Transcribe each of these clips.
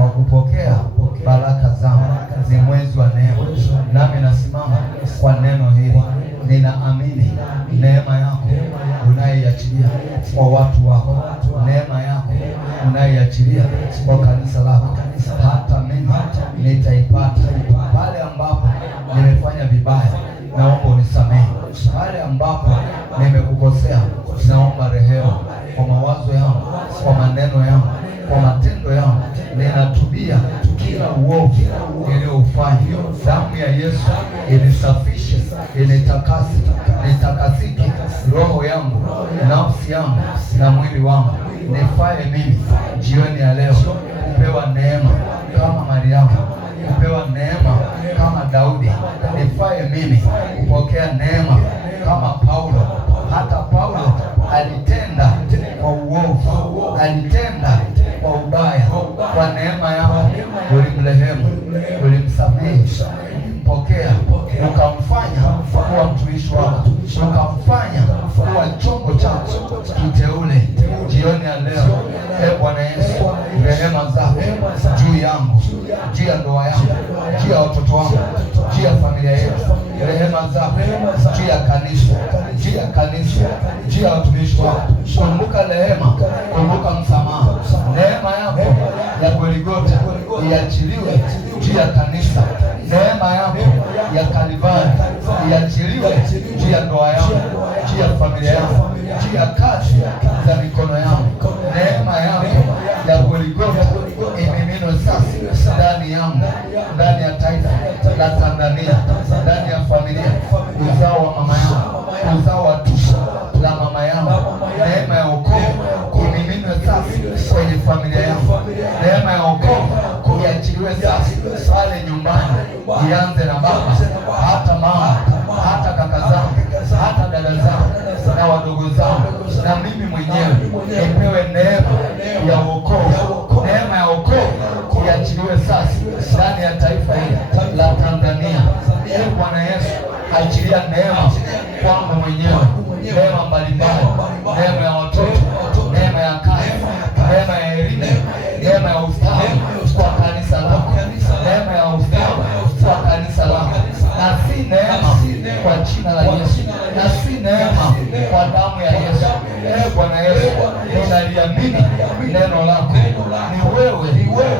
wa kupokea baraka zangu. Ni mwezi wa neema, nami nasimama kwa neno hili. Ninaamini neema yako unaiachilia kwa watu wako, neema yako unaiachilia kwa kanisa lako. Hata mimi nitaipata. Pale ambapo nimefanya vibaya, naomba unisamehe. Pale ambapo nimekukosea, naomba rehema. Kwa mawazo yangu, kwa maneno yangu, kwa matendo yangu, ninatubia kila uovu niliofanya. Damu ya Yesu inisafishe, initakase, nitakasike roho yangu, nafsi yangu na mwili wangu. Nifae mimi jioni ya leo kupewa neema kama Mariamu, kupewa neema kama Daudi. Nifae mimi kupokea neema kama Paulo. Hata Paulo alitenda kwa uovu, alitenda kwa ubaya. Kwa neema yako ulimrehemu, ulimsamehe, ulimpokea, ukamfanya kuwa mtumishi wako, ukamfanya kuwa chombo chako kiteule. Jioni ya leo, Bwana Yesu, rehema zako juu yangu, juu ya ndoa yangu, juu ya watoto wangu, juu ya familia yetu. Rehema zako juu ya kanisa, juu ya kanisa, juu ya watumishi wako. Kumbuka rehema, kumbuka msamaha. Neema yako ya Golgotha iachiliwe juu ya kanisa. Neema yako ya Kalvari iachiliwe juu ya ndoa yangu, juu ya familia yangu, juu ya kazi za mikono yangu. Neema yako ya Golgotha imiminwe sasa ndani yangu, ndani ya taifa la Tanzania, ndani ya familia, uzao wa mama yangu, uzao wa tumbo la mama yangu. Neema ya wokovu imiminwe sasa kwenye familia yangu. Neema ya wokovu iachiliwe sasa pale nyumbani. Ianze na baba, hata mama, hata kaka zangu, hata dada zangu na wadogo zangu, na mimi mwenyewe nipewe neema ya wokovu. Neema ya wokovu iachiliwe sasa ndani ya taifa hili la Tanzania. Bwana Yesu, achilia neema kwangu mwenyewe, neema mbalimbali, neema ya watoto, neema ya kazi, neema ya elimu, neema ya ustawi kwa kanisa lako, neema ya ustawi kwa kanisa lako. Na si neema kwa jina la Yesu, na si neema kwa damu ya Yesu. Bwana Yesu, ninaliamini neno lako. Ni wewe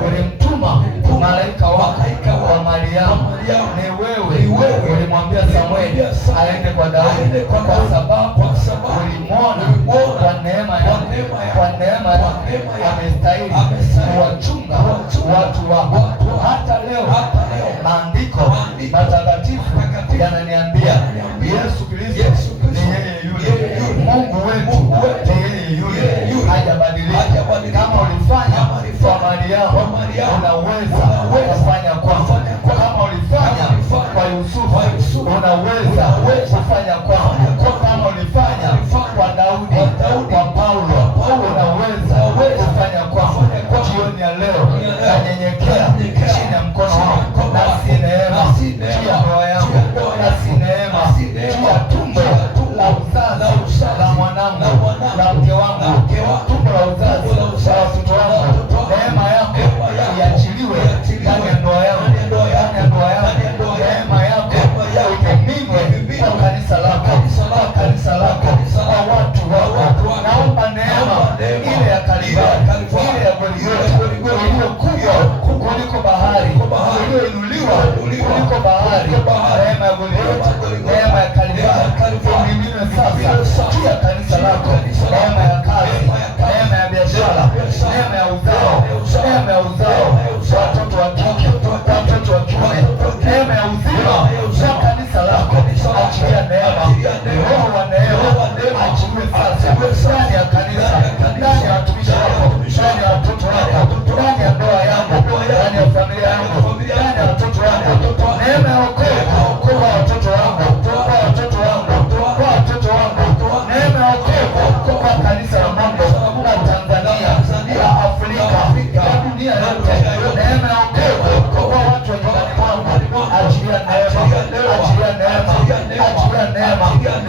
ulimtuma malaika wako kwa Mariamu. Ni wewe ulimwambia Samueli aende kwa Daudi, kwa sababu ulimwona kwa neema yako, kwa neema yako amestahili kuwachunga watu wako. Hata leo maandiko matakatifu yananiambia Yesu Kristo ni yeye yule, Mungu wetu ni yeye yule, hajabadilika. Kama ulifanya kwa Mariamu, unaweza kufanya kwangu. Kama ulifanya kwa Yusufu, unaweza kufanya kwangu. Kama ulifanya kwa Daudi, kwa Paulo, unaweza kufanya kwangu. Jioni ya leo nanyenyekea chini ya mkono wako, na si neema juu ya ndoa yangu, na si neema juu ya tumbo la uzazi la mwanangu, la mke wangu, tumbo la uzazi la watoto wangu. Neema yako iachiliwe ndani ya ndoa yangu, ndani ya ndoa yangu. Neema yako imiminwe kwa kanisa lako, kwa kanisa lako, kwa watu wako. Naomba neema ile ya Kalvari, ile ya Golgotha iliyokuwa kuliko bahari, iliyoinuliwa kuliko bahari. Neema ya Golgotha, neema ya Kalvari imiminwe sasa juu ya kanisa lako. Neema ya kazi, neema ya biashara, neema ya uzao, neema ya uzao, watoto wa kike, watoto wa kiume, neema ya uzima kwa kanisa lako. Achilia neema, roho wa neema achilie sasa ndani ya kanisa, ndani ya watumishi wako, ndani ya watoto wako, ndani ya ndoa yangu, ndani ya familia yangu, ndani ya watoto wangu. Neema ya wokovu kwa watoto wangu, kwa watoto wangu, kwa watoto wangu. Neema ya wokovu kwa kanisa la Mungu la Tanzania, la Afrika, la dunia yote. Neema ya wokovu kwa watu wa nyumbani mwangu. Achilia neema, achilia neema, achilia neema,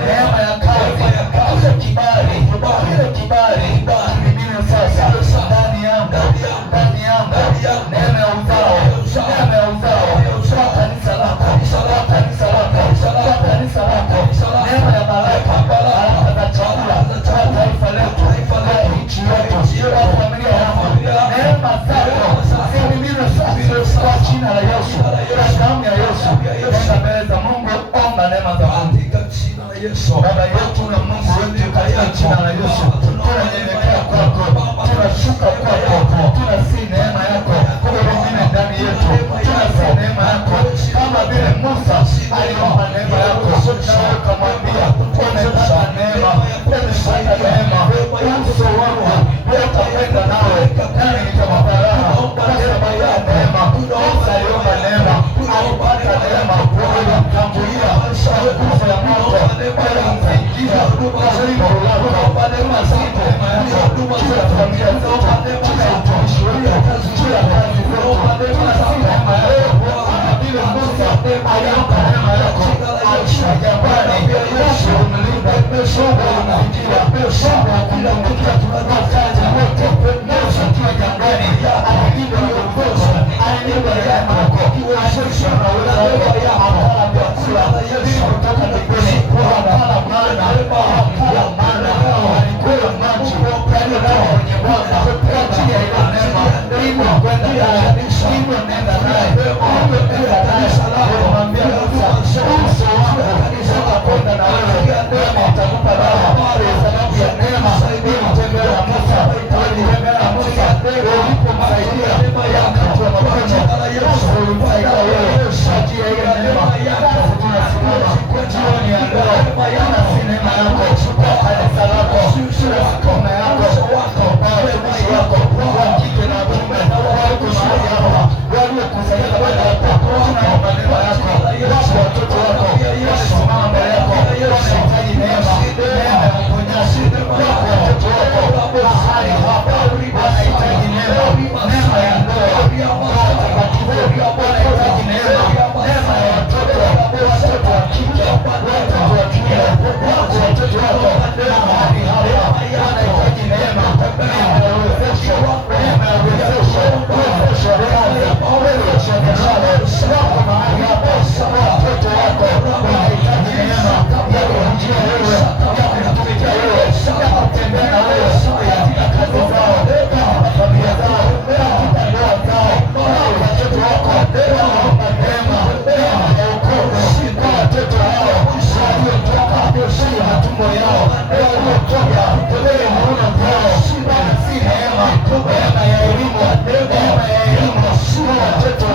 neema ya kazi, kile kibali, kile neema ya uzao, neema ya uzao kwa kanisa lako, kwa kanisa lako, kwa kanisa lako, neema ya baraka, baraka za chakula kwa taifa letu, kwa nchi yetu, kwa familia yako, neema zako zimimine sasa kwa jina la Yesu, kwa damu ya Yesu. Nenda mbele za Mungu, omba neema za Mungu. Baba yetu na Mungu wetu, katika jina la Yesu tunanyenyekea kwako, tunashuka kwako, tunasi neema yako kumimine ndani yetu, tunasi neema yako kama vile Musa aliomba neema yako na ukamwambia umepata neema, umepata neema, uso wangu utakwenda nawe nami nitampa raha kwa sababu ya neema. Musa aliomba neema, alipata neema, ulimtangulia kwa nguvu ya moto, ulimsaidia kwa jina lako, tunasifu neema yako juu ya familia zetu, juu ya utumishi wetu, juu ya kazi zetu, tunasifu neema yako kama vile Musa aliomba neema yako akiwa jangwani, umemlinda, umemlindia, umemlindia tunataja wote. Musa akiwa jangwani alilinda uongozi, alilinda neema yako, ashirikisha na uwezo wako, akala vyakula kutoka mbinguni, akala mana, akala mana, alikula maji yaliyotoka kwenye mwamba kwa ajili ya ile neema. Hivyo kwenda naye, hivyo nenda naye, hivyo nenda naye. Unamwambia Musa, uso wangu utakwenda na wewe, neema itakupa raha kwa sababu ya neema. Ulitembea na Musa, ulitembea na Musa, ulipomsaidia wakati wa magonjwa, ulimsaidia wewe kwa ajili ya ile neema. Sasa tunasimama jioni ya leo, tunasi neema yako kwa kanisa lako, tunasoma yako kwa watumishi wako wa kike na kiume, wako mahali hapa waliokusanyika mahali hapa, tunaomba neema yako kwa watoto wako wamesimama mbele yako, wanahitaji neema, neema ya uponyaji wako watoto wako mahali hapa, wanahitaji neema, neema ya ndoa, wanahitaji neema, neema ya watoto wa kike, watoto wa kiume, wako watoto wako mahali hapa, wanahitaji neema, neema ya uwezesho, neema ya uwezesho, uwezesho wa kazi, uwezesho wa biashara, wako mahali hapa, watoto wako wanahitaji neema ya kujia wewe, ya kutumikia wewe, ya kutembea na wewe katika kazi zao, katika familia zao, katika ndoa zao. Watoto wako wanaomba neema, neema ya wokovu kwa watoto hao waliotoka chini ya matumbo yao, waliotoka kwenye viuno vyao, wanasi neema, neema ya elimu, neema ya elimu kwa watoto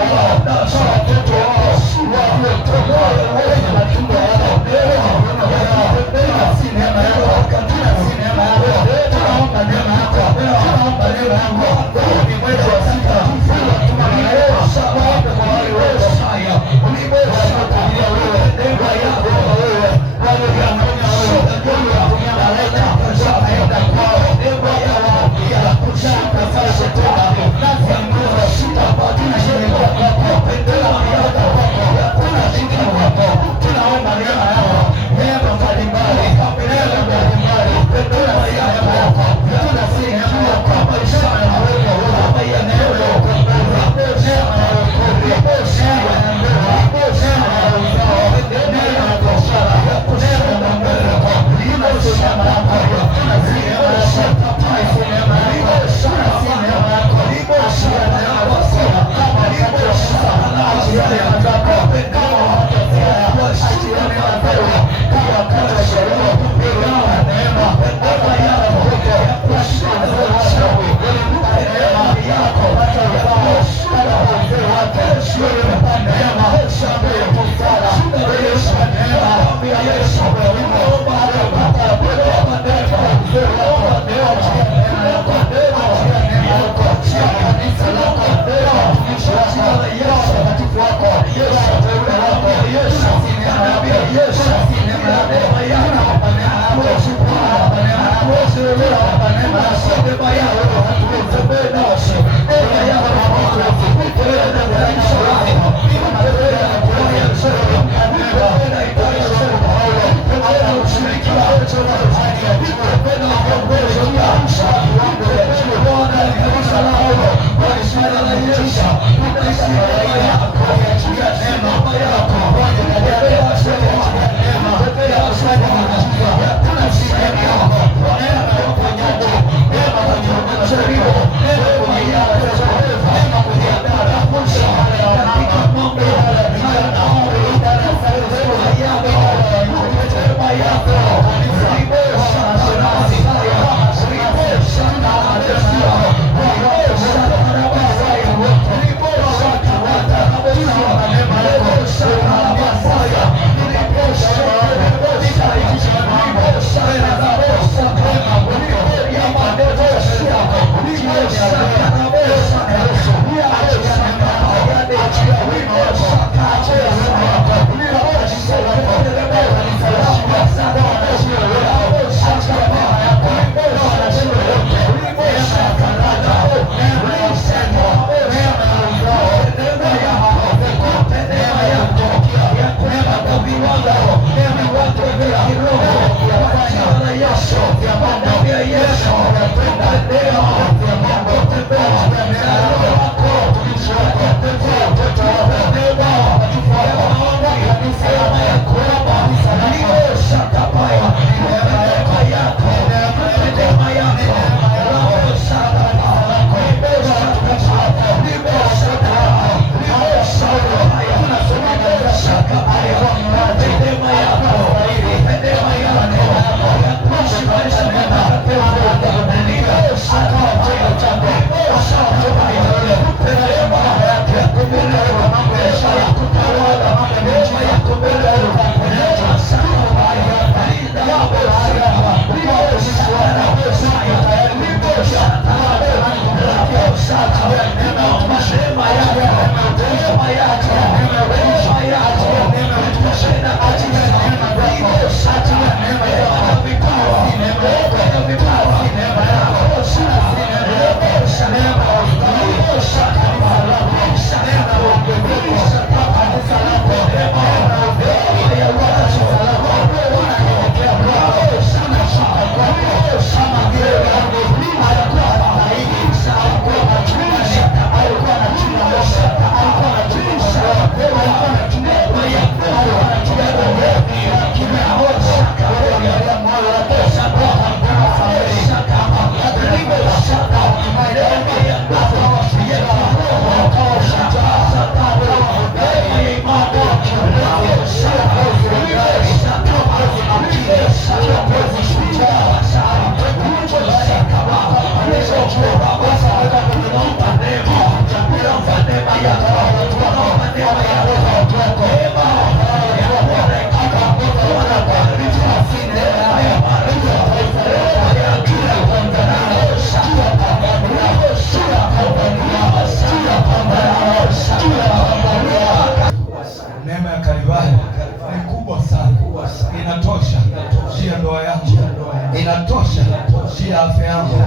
inatosha juu ya afya yangu,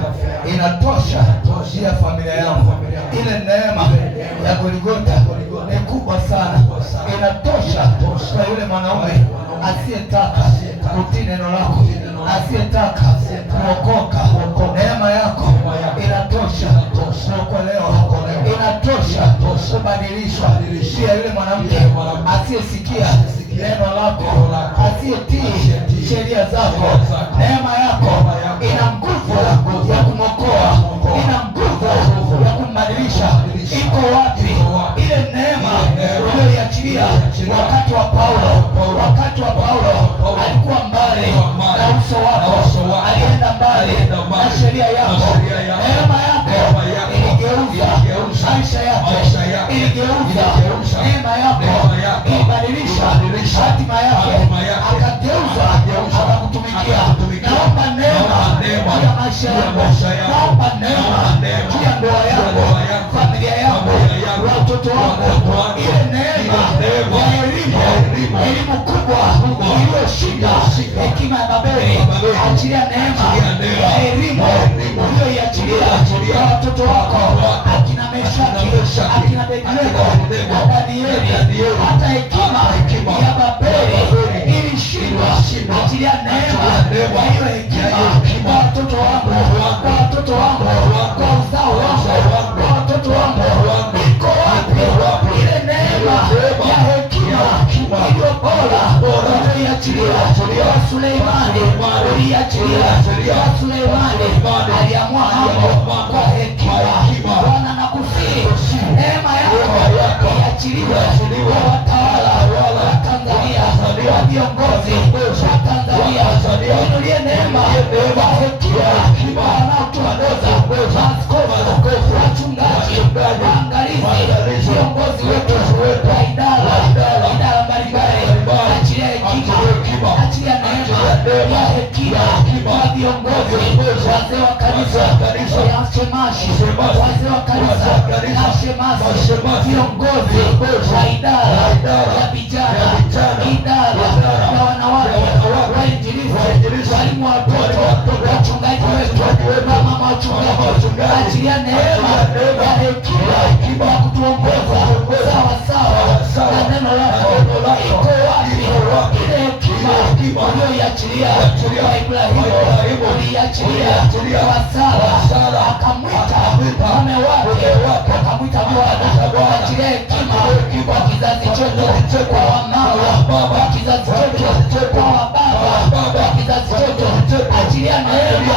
inatosha juu ya familia yangu. Ile neema ya Golgotha ni kubwa sana, inatosha kwa yule mwanaume asiyetaka kutii neno lako, asiyetaka kuokoka. Neema yako inatosha kuokolewa, inatosha kubadilishwa. Pia yule mwanamke asiyesikia neno lako, asiyetii sheria zako, neema yako ina nguvu ya kumwokoa, ina nguvu ya kumbadilisha. Iko wapi ile neema uliyoiachilia wakati wa Paulo? Wakati wa Paulo alikuwa mbali na uso wako, alienda mbali na sheria yako. Neema yako iligeuza maisha yake, iligeuza neema yako, ilibadilisha hatima yake, akageuza akakutumikia. Naomba neema juu ya maisha yako, naomba neema juu ya ndoa yako, familia yako, watoto wako, ile neema ya elimu kubwa iliyoshinda hekima ya Babeli. Achilia neema ya elimu uliyoiachilia kwa watoto wako, akina Meshaki, akina Abednego na Danieli. Hata hekima ya Babeli ilishindwa. Achilia neema ya hiyo hekima kwa watoto wangu, kwa watoto wangu, kwa uzao wangu, kwa watoto wangu. Iko wapi uliachilia kwa Suleimani, aliamua mambo kwa hekima. Bwana nakusihi neema yako iachiliwe kwa watawala wa Tanzania, kwa viongozi wa Tanzania. Inulie neema kwa hekima wanaotuongoza, maaskofu, wachungaji, waangalizi, viongozi wetu wa idara mbalimbali. Achilia hekima, achilia neema ya hekima kwa viongozi, wazee wa kanisa, washemashi, wazee wa kanisa na shemasi, viongozi wa idara ya vijana, idara ya wanawake, wainjilisti, walimu wa watoto, wachungaji wetu, mama wachungaji. Achilia neema ya hekima ya kutuongoza sawa na neno lako. Iko wapi ile hekima uliyoiachilia kwa Ibrahimu? Uliiachilia kwa Sara, akamwita mume wake, akamwita Bwana. Achilia hekima kwa kizazi chetu, kwa wamama wa kizazi chetu, kwa wababa wa kizazi chetu. Achilia neema,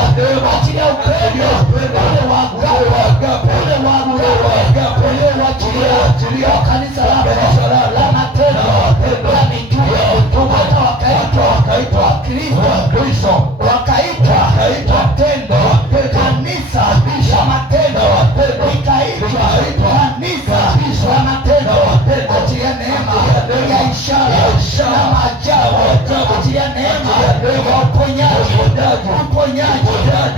achilia upendo ule wa agape, ule wa agape ulioachilia kwa kanisa lako la Matendo ya Mitume, hata wakaitwa Wakristo, wakaitwa Tendo, kanisa la Matendo likaitwa kanisa la Matendo. Achilia neema ya ishara na maajabu, achilia neema ya uponyaji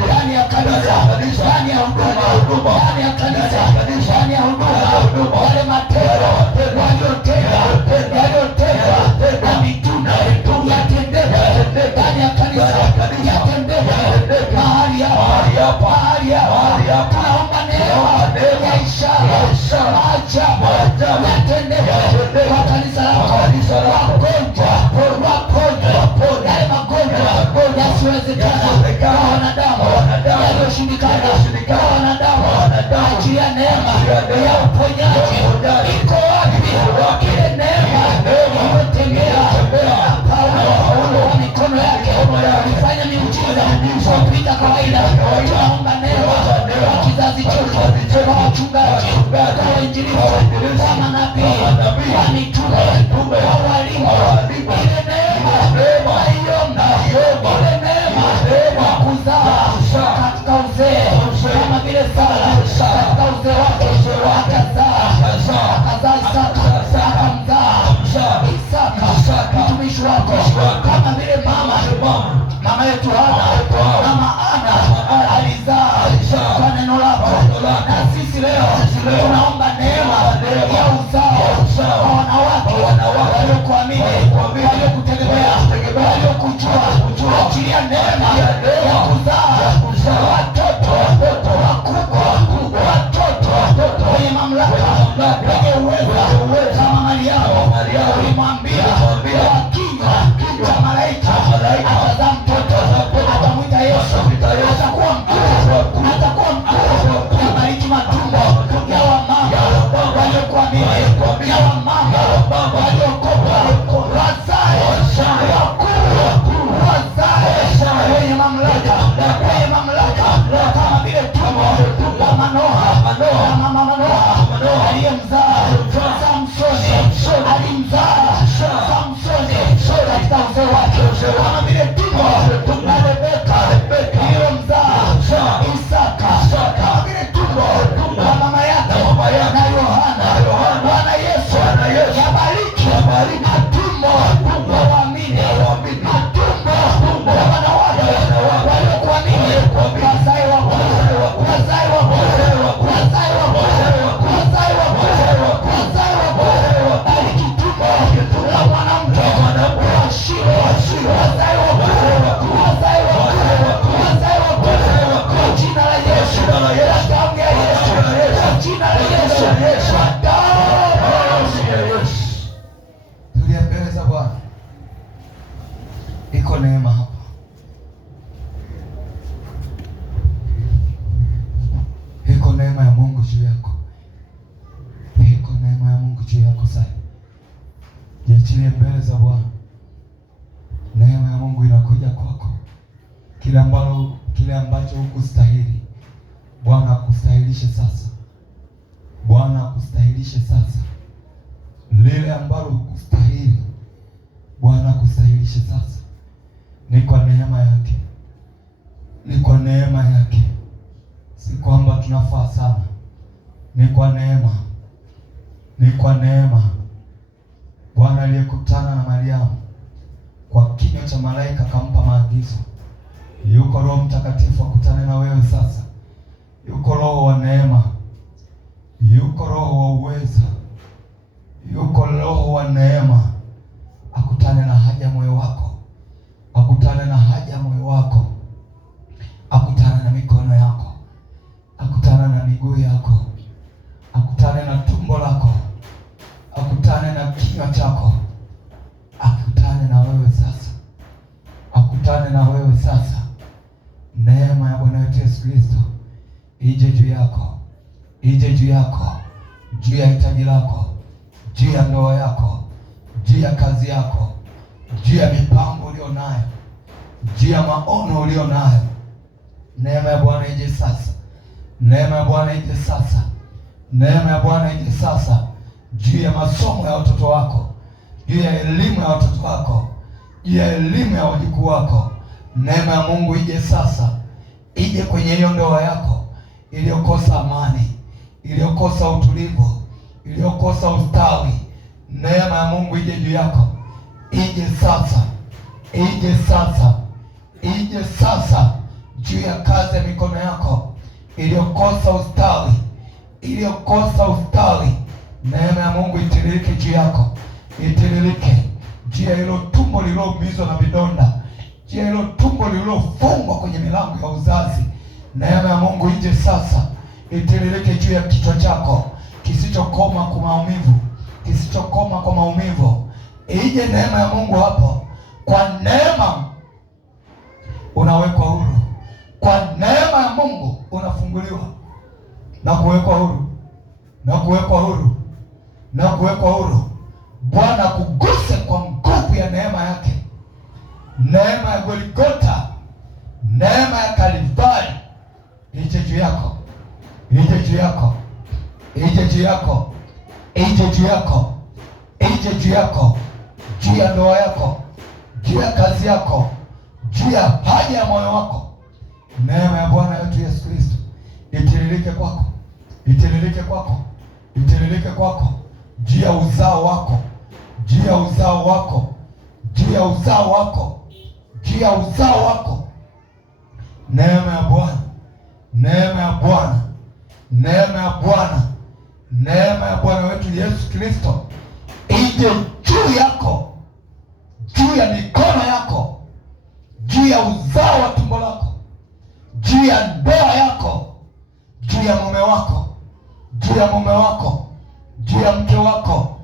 ndani ya kanisa, ndani ya huduma, ndani ya kanisa, ndani ya huduma. Wale matendo yaliyotendwa na mitume yatendewe ndani ya kanisa, yatendewe mahali hapa. Tunaomba neema ya ishara, maajabu yatendewe kwa kanisa lako. Wagonjwa, yale magonjwa yasiwezekana kwa wanadamu, yaliyoshindikana kwa wanadamu. Achilia neema ya uponyaji. Iko wapi ile neema iliyotembea Paulo kwa mikono yake, alifanya miujiza kupita kawaida? Tunaomba neema kwa kizazi chetu, kwa wachungaji, kwa wainjilisti, kwa manabii, kwa mitume, kwa walimu. Ile neema aiomba, ile neema ya kuzaa katika uzee, kama vile Sara katika uzee wake akazaa Isaka, akamzaa Isaka mtumishi wako, kama vile mama yetu Ana alizaa kwa neno lako. Na sisi leo tunaomba neema ya uzao kwa wanawake waliokuamini, waliokutegemea, waliokujua. Achilia neema ya kuzaa watoto wakubwa, watoto wenye mamlaka, wenye uwezo kama Mariamu. Ulimwambia kwa kinywa cha malaika atazaa mtoto, atamwita Yesu. Atakuwa mkuu, atabariki matumbo ya wamama waliokuamini, ya wamama waliokoka, wazae wakuu, wazae wenye mamlaka kama vile tumbo la mama Manoa aliyemzaa Samsoni, alimzaa Samsoni katika uzee wake, kama vile tumbo la Rebeka iliyomzaa Isaka, kama vile tumbo la mama yake na Yohana. Bwana Yesu yabariki matumbo ya waamini, matumbo ya wanawake waliokuamini, wazae wako. Bariki tumbo la mwanamke wa Shilo, wazae wako. Kwa jina la Yesu, damu ya Yesu, kwa jina la Yesu, kwa damu ya Yesu. Tulia mbele za Bwana. Iko neema hapa. Iko neema ya Mungu juu yako. Iko neema ya Mungu juu yako sasa. Jiachilie mbele za Bwana. Neema ya Mungu inakuja kwako. kile ambacho hukustahili, Bwana akustahilishe sasa. Bwana akustahilishe sasa. Lile ambalo hukustahili, Bwana akustahilishe sasa. Ni kwa neema yake, ni kwa neema yake, si kwamba tunafaa sana. Ni kwa neema, ni kwa neema. Bwana aliyekutana na Mariamu kwa kinywa cha malaika akampa maagizo. Yuko Roho Mtakatifu akutane na wewe sasa. Yuko Roho wa neema, yuko Roho wa uweza, yuko Roho wa neema akutane na haja moyo wako, akutane na haja moyo wako, akutane na mikono yako, akutane na miguu yako, akutane na tumbo lako, akutane na kinywa chako, akutane na wewe sasa, akutane na wewe sasa. Neema ya Bwana wetu Yesu Kristo ije juu yako, ije juu yako, juu ya hitaji lako, juu ya ndoa yako, juu ya kazi yako, juu ya mipango ulio nayo, juu ya maono ulio nayo. Neema ya Bwana ije sasa, neema ya Bwana ije sasa, neema ya Bwana ije sasa juu ya masomo ya watoto wako, juu ya elimu ya watoto wako, juu ya elimu ya wajukuu wako. Neema ya Mungu ije sasa, ije kwenye hiyo ndoa yako iliyokosa amani, iliyokosa utulivu, iliyokosa ustawi. Neema ya Mungu ije juu yako, ije sasa, ije sasa, ije sasa juu ya kazi ya mikono yako iliyokosa ustawi, iliyokosa ustawi. Neema ya Mungu itiririke juu yako, itiririke juu ya hilo tumbo lililoumizwa na vidonda, juu ya hilo tumbo lililofungwa kwenye milango ya uzazi. Neema ya Mungu ije sasa, itiririke juu ya kichwa chako kisichokoma kwa maumivu, kisichokoma kwa maumivu. Ije neema ya Mungu hapo. Kwa neema unawekwa huru, kwa neema ya Mungu unafunguliwa na kuwekwa huru, na kuwekwa huru, na kuwekwa huru. Bwana kuguse kwa nguvu ya neema yake, neema ya Golgotha, neema ya Kalvari ije juu yako, ije juu yako, ije juu yako, ije juu yako, ije juu yako, juu ya ndoa yako, juu ya kazi yako, juu ya haja ya moyo wako. Neema ya Bwana wetu Yesu Kristo itiririke kwako, itiririke kwako, itiririke kwako, juu ya uzao wako, juu ya uzao wako, juu ya uzao wako, juu ya uzao wako. Neema ya Bwana, neema ya Bwana, neema ya Bwana, neema ya Bwana wetu Yesu Kristo ije juu yako, juu ya mikono yako, juu ya uzao wa tumbo lako, juu ya ndoa yako, juu ya mume wako, juu ya mume wako, juu ya mke wako,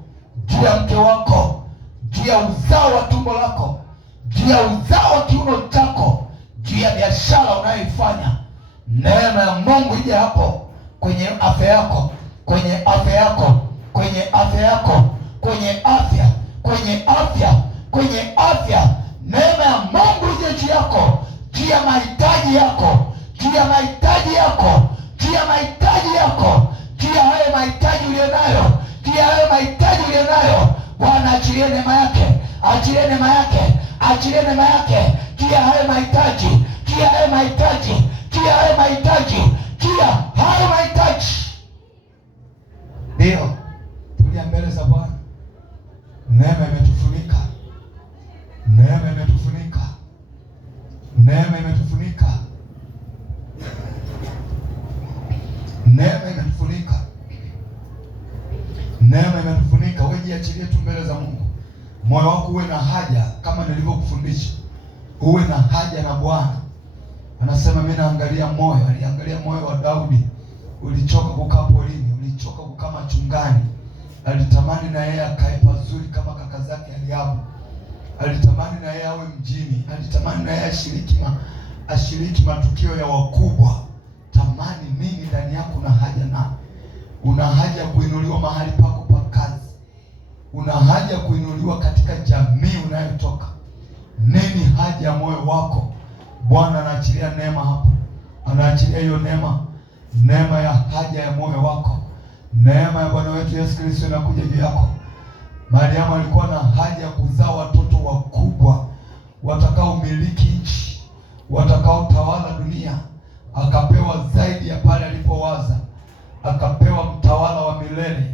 juu ya mke wako, juu ya uzao wa tumbo lako, juu ya uzao wa kiuno chako, juu ya biashara unayoifanya. Neema ya Mungu ije hapo kwenye afya yako, kwenye afya yako, kwenye afya yako, kwenye afya, kwenye afya, kwenye afya. Neema ya Mungu ije juu yako, juu ya mahitaji yako, juu ya mahitaji yako, juu ya mahitaji yako, juu ya hayo mahitaji ulionayo, juu ya hayo mahitaji ulionayo. Bwana achilie neema yake, achilie neema yake, achilie neema yake juu ya hayo mahitaji, juu ya hayo mahitaji, juu ya hayo mahitaji, juu ya hayo mahitaji. Ndio tulia mbele za Bwana. Neema imetufunika, neema imetufunika, neema imetufunika, neema imetufunika, neema imetufunika. Wewe jiachilie tu mbele za Mungu. Moyo wako uwe na haja kama nilivyokufundisha, uwe na haja na Bwana. Anasema mimi naangalia moyo. Aliangalia moyo wa Daudi, ulichoka kukaa porini, ulichoka kukaa machungani. Alitamani na yeye akae pazuri kama kaka zake Eliabu. Alitamani na yeye awe mjini. Alitamani na yeye ashiriki matukio ya wakubwa. Tamani nini ndani yako? Una haja na una haja kuinuliwa mahali pako pa kazi. Una haja kuinuliwa katika jamii unayotoka. Nini haja ya moyo wako? Bwana anaachilia neema hapo, anaachilia hiyo neema, neema ya haja ya moyo wako. Neema ya Bwana wetu Yesu Kristo inakuja juu yako. Mariamu alikuwa na haja ya kuzaa watoto wakubwa watakao miliki nchi, watakao tawala dunia. Akapewa zaidi ya pale alipowaza, akapewa mtawala wa milele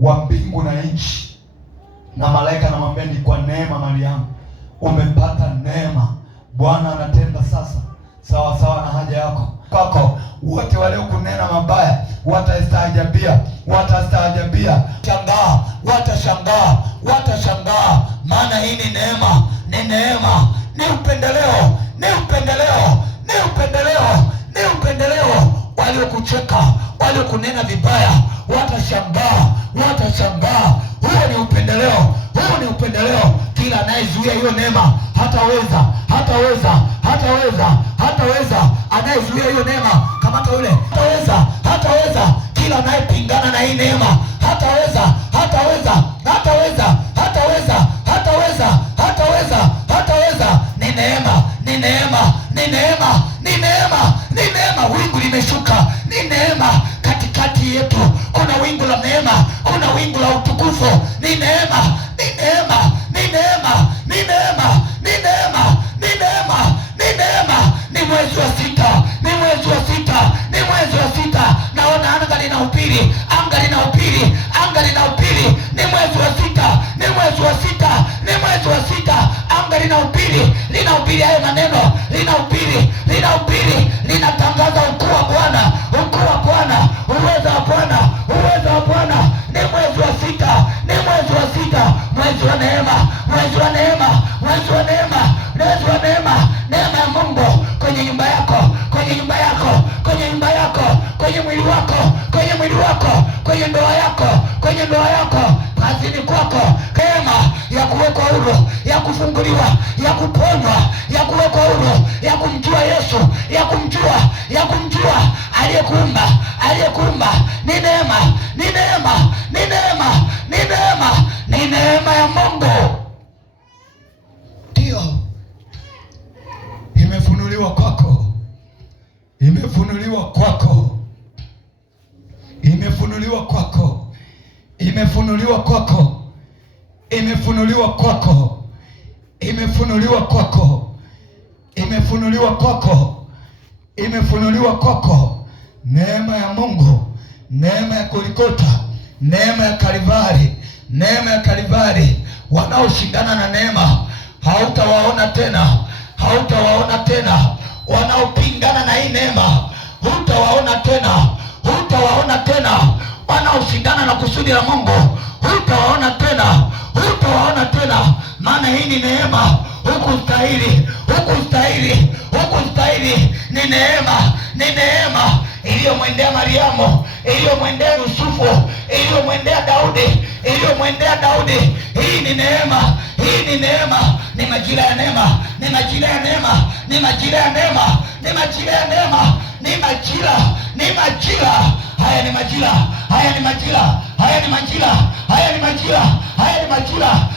wa mbingu na nchi. Na malaika anamwambia ni kwa neema Mariamu umepata neema. Bwana anatenda sasa sawa sawa na haja yako. Kwako wote wale kunena mabaya watastaajabia, watashangaa, maana hii ni neema, ni upendeleo. Waliokucheka, waliokunena vibaya watashangaa. Huo ni upendeleo. Kila anayezuia hiyo neema hataweza. Anayezuia hiyo neema kamata yule, hataweza. Kila anayepingana na hii neema hataweza. Ni neema. Wingu limeshuka, ni neema katikati yetu. Kuna wingu la neema, kuna wingu la utukufu. Ni neema. Ni mwezi wa sita. Naona anga linahubiri. Ni mwezi wa sita. Anga linahubiri haya maneno, linatangaza ukuu wa Bwana, uwezo wa Bwana. Ni mwezi wa sita, mwezi wa neema. Neema ya Mungu kwenye nyumba yako, kwenye mwili wako, kwenye ndoa yako, kazini kwako. Neema ya kuwekwa huru, ya kufunguliwa, ya kuponywa, ya kuwekwa huru, ya kumjua Yesu, ya kumjua aliyekuumba. Ni neema ya Mungu. Ndio imefunuliwa kwako. Neema ya Mungu, neema ya Golgotha, neema ya Kalvari. Wanaoshindana na neema hautawaona tena. Wanaopingana na hii neema hutawaona tena. Wanaoshindana na kusudi la Mungu hutawaona tena. Maana hii ni neema. Hukustahili. Ni neema iliyomwendea Mariamu, iliyomwendea Yusufu, iliyomwendea Daudi. Hii ni neema. Ni majira ya neema.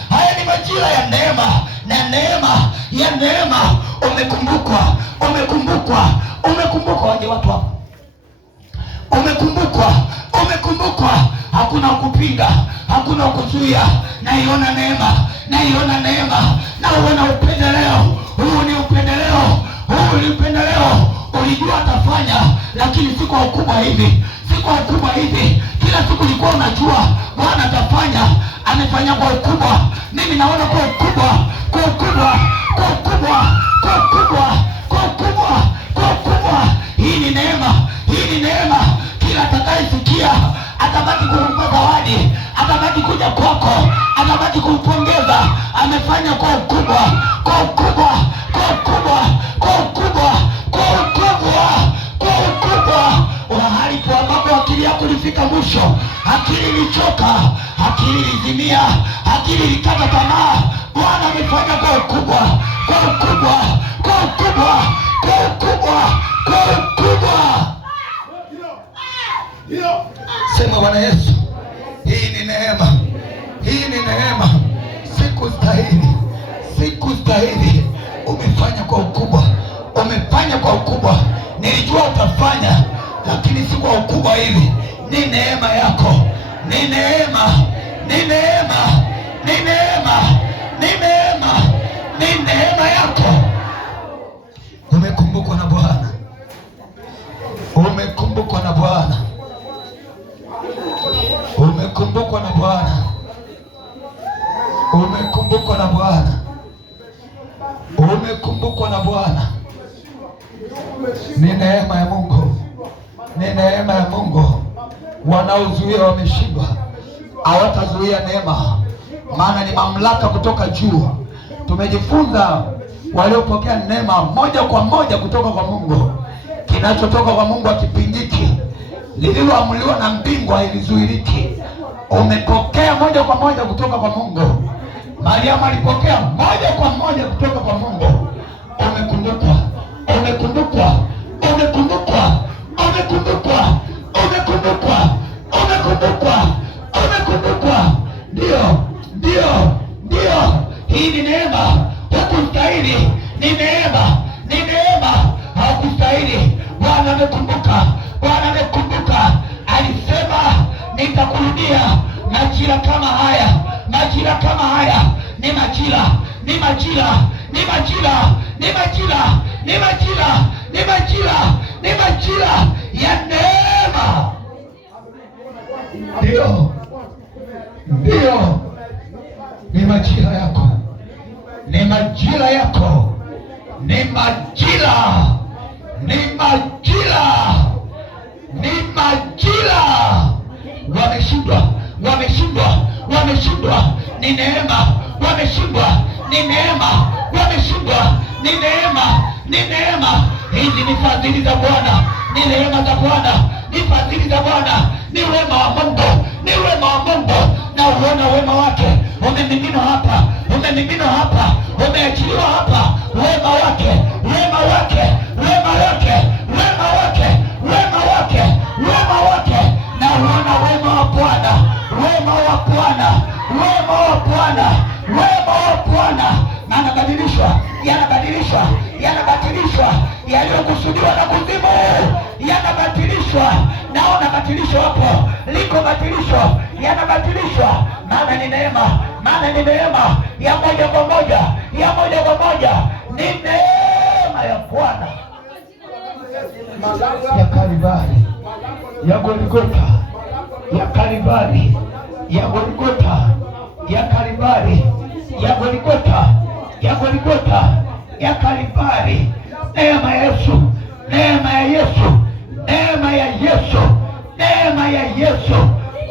Haya ni majira ya neema. Na neema umekumbukwa waje watu hapa. Umekumbukwa. Hakuna kupinga, hakuna kuzuia. Naiona neema. Na uona upendeleo. Huu ni upendeleo. Ulijua atafanya, lakini si kwa ukubwa hivi. Kila siku ulikuwa unajua Bwana atafanya, amefanya kwa ukubwa. Mimi naona kwa ukubwa. Hii ni neema. Kila atakayesikia atabaki kumpa zawadi, atabaki kuja kwako, atabaki kumpongeza. Amefanya kwa ukubwa. Mahali ambapo akili yako ilifika mwisho, akili ilichoka, akili ilizimia, akili ilikata tamaa, Bwana amefanya kwa ukubwa. Sema Bwana Yesu, hii ni neema. Sikustahili. Umefanya kwa ukubwa. lakini si kwa ukubwa hivi. Ni neema yako, ni neema, ni neema, ni neema, ni neema, ni neema yako. Umekumbukwa na Bwana, umekumbukwa na Bwana, umekumbukwa na Bwana, umekumbukwa na Bwana, umekumbukwa na Bwana. Ni neema ya Mungu, ni neema ya Mungu. Wanaozuia wameshindwa, hawatazuia neema, maana ni mamlaka kutoka juu. Tumejifunza waliopokea neema moja kwa moja kutoka kwa Mungu. Kinachotoka kwa Mungu hakipingiki, lililoamuliwa na mbingu halizuiliki. Umepokea moja kwa moja kutoka kwa Mungu. Mariamu alipokea moja kwa moja kutoka kwa Mungu. Umekumbukwa, umekumbukwa, umekumbukwa, umekumbukwa, umekumbukwa, umekumbukwa, umekumbukwa. Ndio, ndio, ndio, hii ni neema. Hukustahili, ni neema, ni neema. Haukustahili. Bwana amekumbuka, Bwana amekumbuka. Alisema nitakurudia majira kama haya, majira kama haya. Ni majira, ni majira, ni majira, ni majira, ni majira, ni majira, ni majira ya neema. Ndio, ndio, ni majira yako, ni majira yako, ni majira, ni majira, ni majira. Wameshindwa, wameshindwa, wameshindwa, ni neema. Wameshindwa, ni neema. Wameshindwa, ni neema, ni neema. Hizi ni fadhili za Bwana, ni neema za Bwana, ni fadhili za Bwana, ni wema wa Mungu, ni wema wa Mungu. Na uona wema wake umemiminwa hapa, umemiminwa hapa, umeachiliwa hapa. Wema wake, wema wake, wema wake, wema wake, wema wake, wema wake. Na uona wema wa Bwana, wema wa Bwana, wema wa Bwana, wema wa Bwana. Na yanabadilishwa, yanabadilishwa, yanabatilishwa. Yaliyokusudiwa na kuzimu yanabatilishwa. Naona batilisho hapo, liko batilisho, yanabatilishwa. Maana ni neema, maana ni neema ya moja kwa moja, ya moja kwa moja. Ni neema ya Bwana ya Kalvari, ya Golgotha, ya Kalvari, ya Golgotha, ya Kalvari, ya Golgotha, ya Golgotha, ya Kalvari. Neema ya Yesu, neema ya Yesu, neema ya Yesu, neema ya Yesu,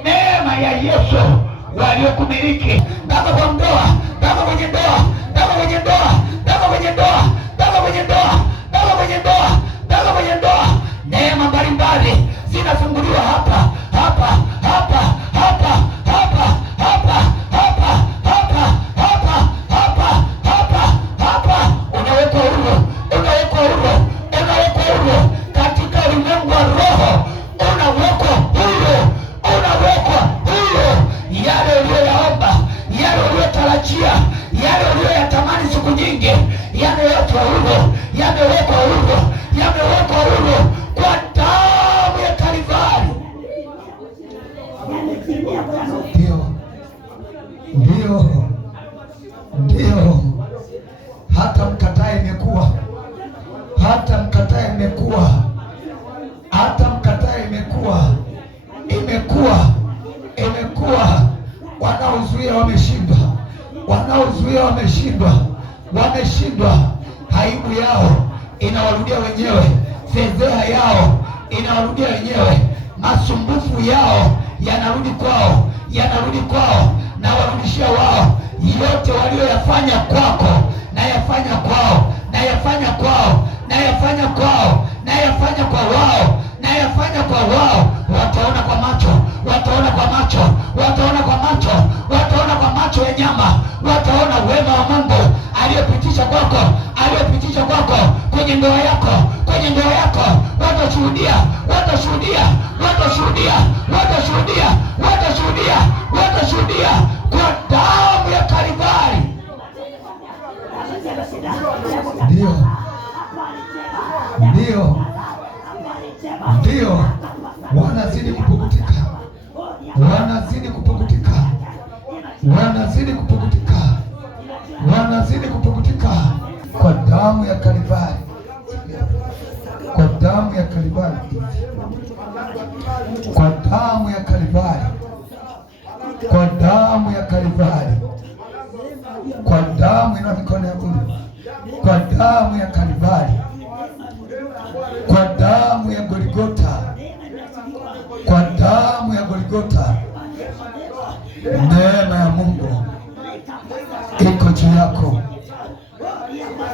neema ya Yesu. Waliokumiliki kama kwa ndoa, kama kwenye ndoa, kama kwenye ndoa, kama kwenye ndoa, kama kwenye ndoa, kama kwenye ndoa, kama kwenye ndoa. Neema mbalimbali zinafunguliwa hapa, hapa, hapa, hapa, hapa, hapa, hapa, hapa, hapa, hapa, hapa, hapa. Unawekwa huru, unawekwa huru, unawekwa huru katika ulimwengu wa roho. Unawekwa huru, unawekwa huru. Yale uliyoyaomba, yale uliyotarajia, yale uliyoyatamani siku nyingi, yamewekwa huru, yamewekwa huru, yamewekwa huru kwa damu ya Kalvari. Ndio, ndio, ndio. Hata mkatae imekuwa, hata mkatae imekuwa, hata mkatae imekuwa, imekuwa, imekuwa. Wanaozuia wameshindwa, wanaozuia wameshindwa, wameshindwa. Aibu yao inawarudia wenyewe, fedheha yao inawarudia wenyewe, masumbufu yao yanarudi kwao, yanarudi kwao. Na warudishia wao yote walioyafanya kwako, na yafanya kwao, na yafanya kwao, na yafanya kwao, na yafanya kwa wao, na yafanya kwa wao. Wataona kwa macho, wataona kwa macho, wataona kwa macho, wataona kwa macho ya nyama. Wataona wema wa Mungu aliyopitisha kwako, aliyopitisha kwako kwenye ndoa yako, kwenye ndoa yako. Watashuhudia, watashuhudia, watashuhudia, watashuhudia, watashuhudia, watashuhudia kwa damu ya Kalvari. Ndio, ndio, ndio, wanazidi kupukutika, wanazidi kupukutika kwa damu ya Kalvari, kwa damu ya Kalvari, kwa damu ya Kalvari, kwa damu ya Kalvari, kwa damu ina mikono ya bure, kwa damu ya Kalvari, kwa damu ya Golgotha, kwa damu ya Golgotha. Neema ya Mungu iko juu yako,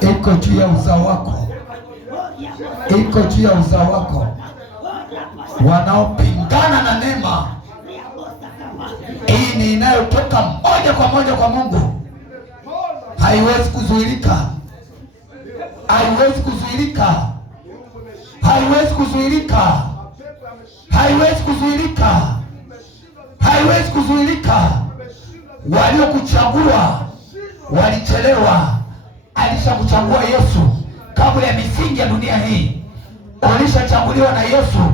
iko juu ya uzao wako, iko juu ya uzao wako. Wanaopingana na neema hii ni inayotoka moja kwa moja kwa Mungu, haiwezi kuzuilika, haiwezi kuzuilika, haiwezi kuzuilika, haiwezi kuzuilika, haiwezi kuzuilika. Waliokuchagua walichelewa. Alishakuchagua Yesu kabla ya misingi ya dunia hii. Ulishachaguliwa na Yesu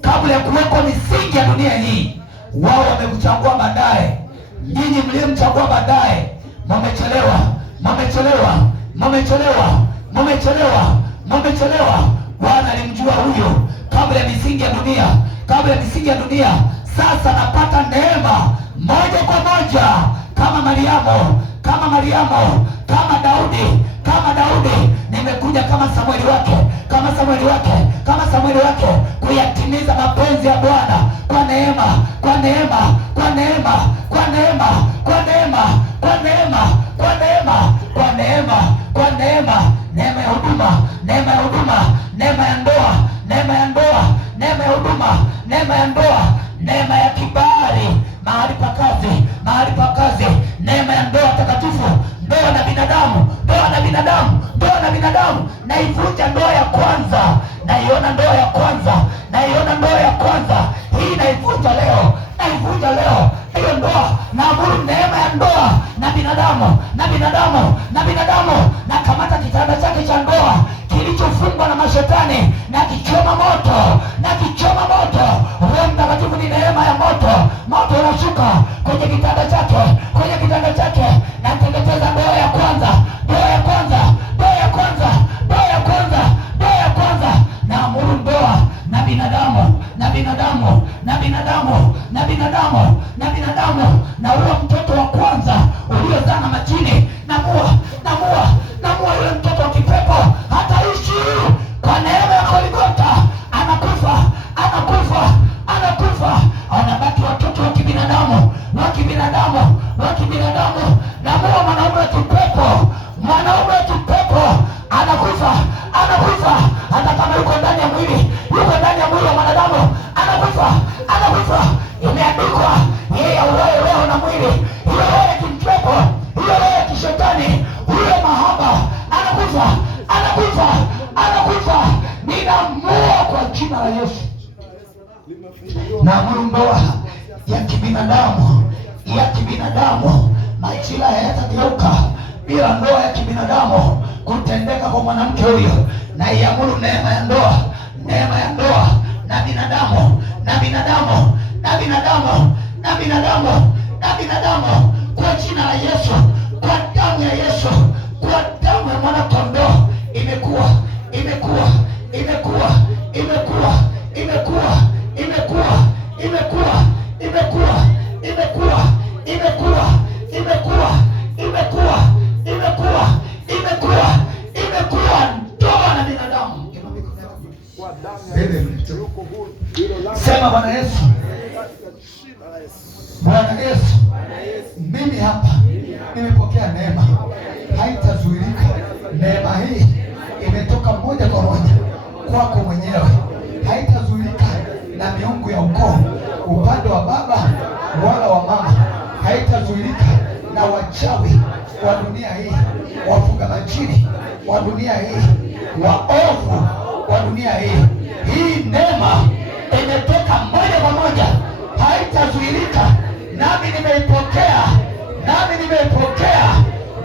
kabla ya kuwekwa misingi ya dunia hii. Wao wamekuchagua baadaye. Nyinyi mliomchagua baadaye mmechelewa, mmechelewa, mmechelewa, mmechelewa, mmechelewa. Bwana alimjua huyo kabla ya misingi ya dunia, kabla ya misingi ya dunia. Sasa napata neema moja kwa moja kama Mariamu, kama Mariamu, kama Daudi, kama Daudi. Nimekuja kama Samueli wake, kama Samueli wake, kama Samueli wake, kuyatimiza mapenzi ya Bwana kwa neema, kwa neema, kwa neema, kwa neema, kwa neema, kwa neema, kwa neema, kwa neema, kwa neema. Neema ya huduma, neema ya huduma, neema ya ndoa, neema ya ndoa, neema ya huduma, neema ya ndoa, neema ya kibali mahali pa kazi, mahali pa kazi, neema ya ndoa takatifu, ndoa na binadamu, ndoa na binadamu, ndoa na binadamu. Naivunja ndoa ya kwanza, naiona ndoa ya kwanza, naiona ndoa ya kwanza. Hii naivunja leo, naivunja leo hiyo ndoa. Naamuru neema ya ndoa na binadamu, na binadamu, na binadamu. Na kamata kitanda chake cha ndoa kilichofungwa na mashetani, na kichoma moto, na kichoma moto. Roho Mtakatifu ni neema ya moto, moto unashuka kwenye kitanda chake, kwenye kitanda chake. Na teketeza ndoa ya kwanza, ndoa ya kwanza, ndoa ya kwanza, ndoa ya kwanza, ndoa ya kwanza. Naamuru ndoa na binadamu, na binadamu, na binadamu, na binadamu, na binadamu. Na huo mtoto wa kwanza uliozaa na majini, namua, namua, namua yule mtoto wa kipepo. Hataishi kwa neema ya Golgotha. Anakufa, anakufa, anakufa. Wanabaki watoto wa kibinadamu, wa kibinadamu, wa kibinadamu. Namua mwanaume wa kipepo, mwanaume wa kipepo. Anakufa, anakufa. Hata kama yuko ndani ya mwili, yuko ndani ya mwili wa mwanadamu. Anakufa, anakufa. Imeandikwa yeye auaye roho na mwili, hiyo roho ya kipepo, hiyo roho ya kishetani, huyo mahaba, anakufa, anakufa, anakufa. Ninaamua kwa jina la Yesu, naamuru ndoa ya kibinadamu, ya kibinadamu. Majira hayatageuka bila ndoa ya kibinadamu kutendeka kwa mwanamke huyo. Na iamuru neema ya ndoa, neema ya ndoa na binadamu, na binadamu, na binadamu, na binadamu, na binadamu, kwa jina la Yesu, kwa damu ya Yesu, kwa damu ya mwana kondoo. Imekuwa, imekuwa, imekuwa, imekuwa, imekuwa, imekuwa, imekuwa, imekuwa, imekuwa, imekuwa, imekuwa, imekuwa, imekuwa, imekuwa, imekuwa ndoa na binadamu. Sema Bwana Yesu, Bwana Yesu, mimi hapa nimepokea neema, haitazuilika. Neema hii imetoka moja kwa moja kwako mwenyewe, haitazuilika na miungu ya ukoo upande wa baba wala wa mama, haitazuilika na wachawi wa dunia hii, wafuga majini wa dunia hii, waovu wa dunia hii. Hii neema imetoka moja kwa moja, haitazuilika. Nami nimeipokea, nami nimeipokea,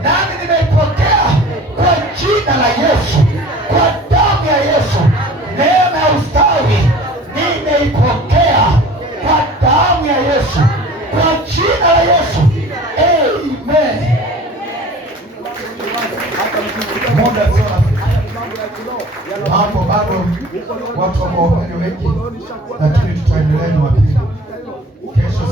nami nimeipokea kwa jina la Yesu, kwa damu ya Yesu. Neema ya ustawi nimeipokea kwa damu ya Yesu, kwa jina la Yesu. watu wako wengi, lakini tutaendelea Jumapili. Kesho